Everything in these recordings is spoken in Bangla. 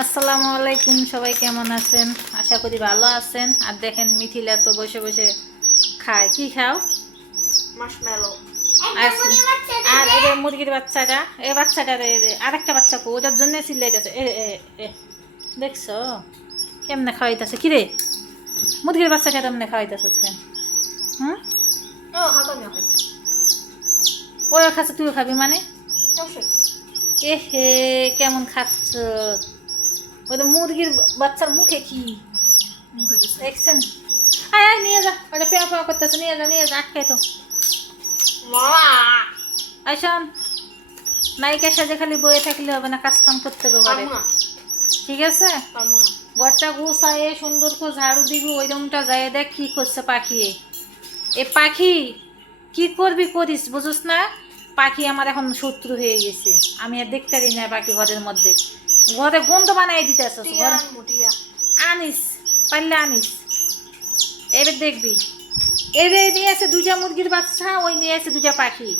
আসসালামু আলাইকুম, সবাই কেমন আছেন? আশা করি ভালো আছেন। আর দেখেন মিথিলা তো বসে বসে খায়। কি খাও? মার্শমেলো। আর এই যে মুরগির বাচ্চাটা, এই বাচ্চাটা আর একটা বাচ্চা কো ওটার জন্য চিল্লাইতেছে। এ এ এ দেখছো কেমনে খাওয়াইতেছে? কিরে মুরগির বাচ্চাটা কেমনে খাওয়াইতেছে? হুম, ও হাগা না হয়। ওরা খাচ্ছে তুইও খাবি মানে? সমস্যা এ হে, কেমন খাচ্ছ? ওটা মুরগির বাচ্চার মুখে কি মুখে গেছে। দেখছেন? আয় আয় নিয়ে যা, ওটা পেয়া পেয়া করতেছে, নিয়ে যা আটকাই তো। মা আইসন, নায়িকার সাথে খালি বয়ে থাকলে হবে না, কাজ কাম করতে হবে ঘরে, পারমু না ঠিক আছে? পারমু না। ঘরটা গুছায়ে সুন্দর করে ঝাড়ু দিবি। ওই রুমটা যাই দেখ কি করছে পাখি। এ পাখি কি করবি করিস, বুঝোস না? পাখি আমার এখন শত্রু হয়ে গেছে। আমি আর দেখতে পারি না পাখি ঘরের মধ্যে। ঘরে গন্ধ বানাই দিতে আসছ টিয়া ঘরে। মুটিয়া। আনিস, পারলে আনিস, এবার দেখবি। এদের নিয়ে আছে দুটা মুরগির বাচ্চা, ওই নিয়ে আছে দুটা পাখি।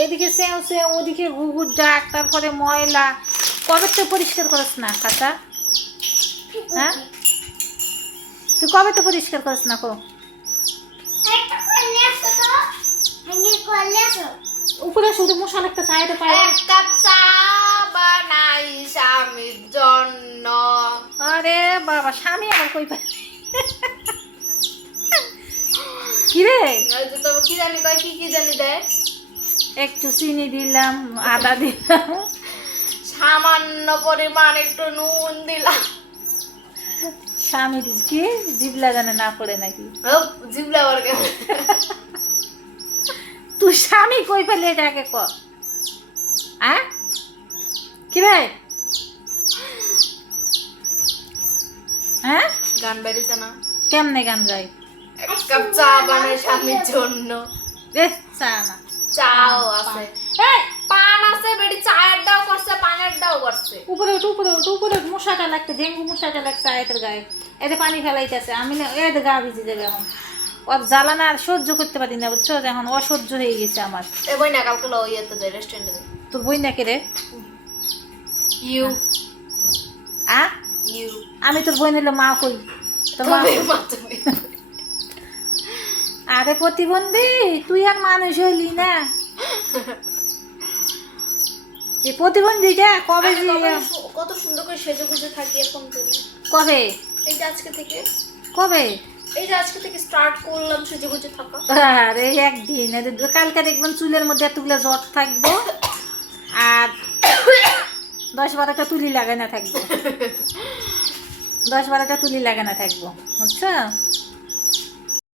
এদিকে সেও সে, ওদিকে ঘুঘুর ডাক, তারপরে ময়লা। কবে তো পরিষ্কার করিস না খাতা? হ্যাঁ, তুই কবে তো পরিষ্কার করিস না? কো উপরে শুধু মশা লাগতে চাইতে পারে। এক কাপ চা বানাই স্বামীর জন্য। আরে বাবা, স্বামী আবার কই পায়? কিরে, ওই যে তো কি জানি কয় কি জানি দেয়। একটু চিনি দিলাম, আদা দিলাম। সামান্য পরিমাণ একটু নুন দিলাম। স্বামীর কি জিবলা জানে না পড়ে নাকি? ও জিবলা আবার কেমন? তুই স্বামী কই পেলে এটাকে ক? হ্যাঁ কিরে? হ্যাঁ, গান বেরিয়েছে না। কেমনে গান গাই? এক কাপ চা বানাই স্বামীর জন্য। রে চা না, চাও আছে। এই পান আছে, বেডি চায়ের দাও করছে, পানের দাও করছে। উপরে উঠ, উপরে উঠ, উপরে উঠ। মশাটা লাগছে, ডেঙ্গু মশাটা লাগছে আয়তের গায়ে। এতে পানি ফেলাইতেছে, আমি না এতে গা ভিজে যাবে এখন। ওর জ্বালানা আর সহ্য করতে পারি না, বুঝছো? এখন অসহ্য হয়ে গেছে আমার। এ বই না কালকে লো ইয়েতে যাই রেস্টুরেন্টে যাই। তোর বই নাকি রে? ইউ আ ইউ আমি তোর বই নিলে মা কই? তোর মা তুমি কই? মা তুমি। আরে প্রতিবন্ধী, তুই আর মানুষ হইলি না। এই প্রতিবন্ধীটা কবে আরে যে বাবা, কত সুন্দর করে সেজে গুজে থাকি এখন তুমি। কবে এই যে আজকে থেকে কবে? এই যে আজকে থেকে স্টার্ট করলাম সেজে গুজে থাকা। আরে একদিন, কালকে দেখবেন চুলের মধ্যে এতগুলো জট থাকবো, আর 10-12টা তুলি লাগানো থাকবো, 10-12টা তুলি লাগানো থাকবো, বুঝছো?